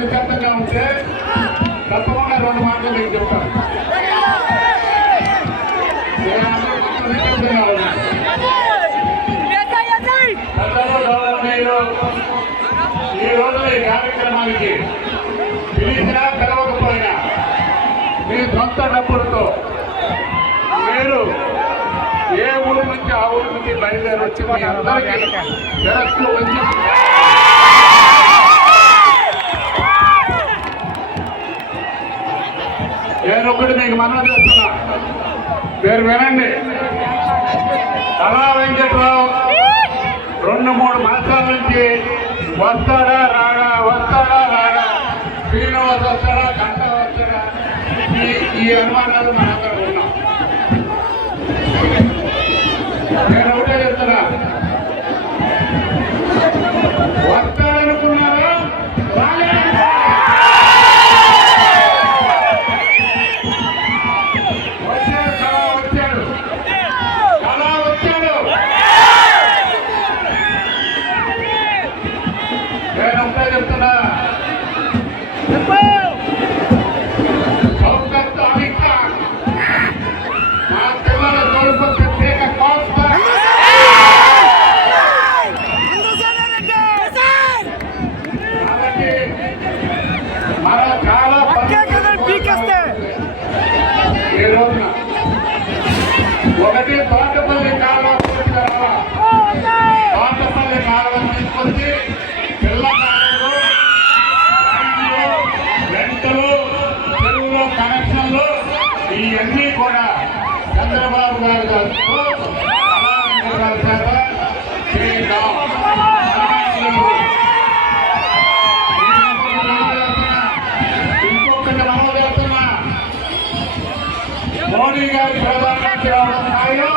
నిశ్శబ్దంగా ఉంటే తప్పకుండా రెండు మాటలు మీకు చెప్తాను. ఈ రోజు ఈ కార్యక్రమానికి పిలిచినా పిలవకపోయినా మీ సొంత డబ్బులతో మీరు ఏ ఊరు నుంచి ఆ ఊరి నుంచి బయలుదేరి వచ్చి మీ అందరికీ శిరస్సు వచ్చి నేను ఒకటి మీకు మనం చేస్తున్నా, మీరు వినండి. కళా వెంకట్రావు 2-3 మాసాల నుంచి వస్తాడా రాడా, శ్రీనివాస్ వస్తాడా, గంట వస్తాడా, ఈ అనుమానాలు మనందరూ ఉన్నాం. నేను ఒకటే చెప్తున్నా, వస్తాడనుకున్నారా చెప్తున్నా. మా పిల్లల తోడుకు ప్రత్యేక కాబట్టి మనం చాలా ఈ రోజున ఒకటి తోటపల్లి కాలువ పూర్తి తోటపల్లి కాలువ తీసుకొచ్చి కనెక్షన్లు ఇవన్నీ కూడా చంద్రబాబు గారు చేత చేద్దాం. ఇంకొకటి మనం చేస్తున్నా, మోడీ గారి ప్రధానమంత్రి స్థాయిలో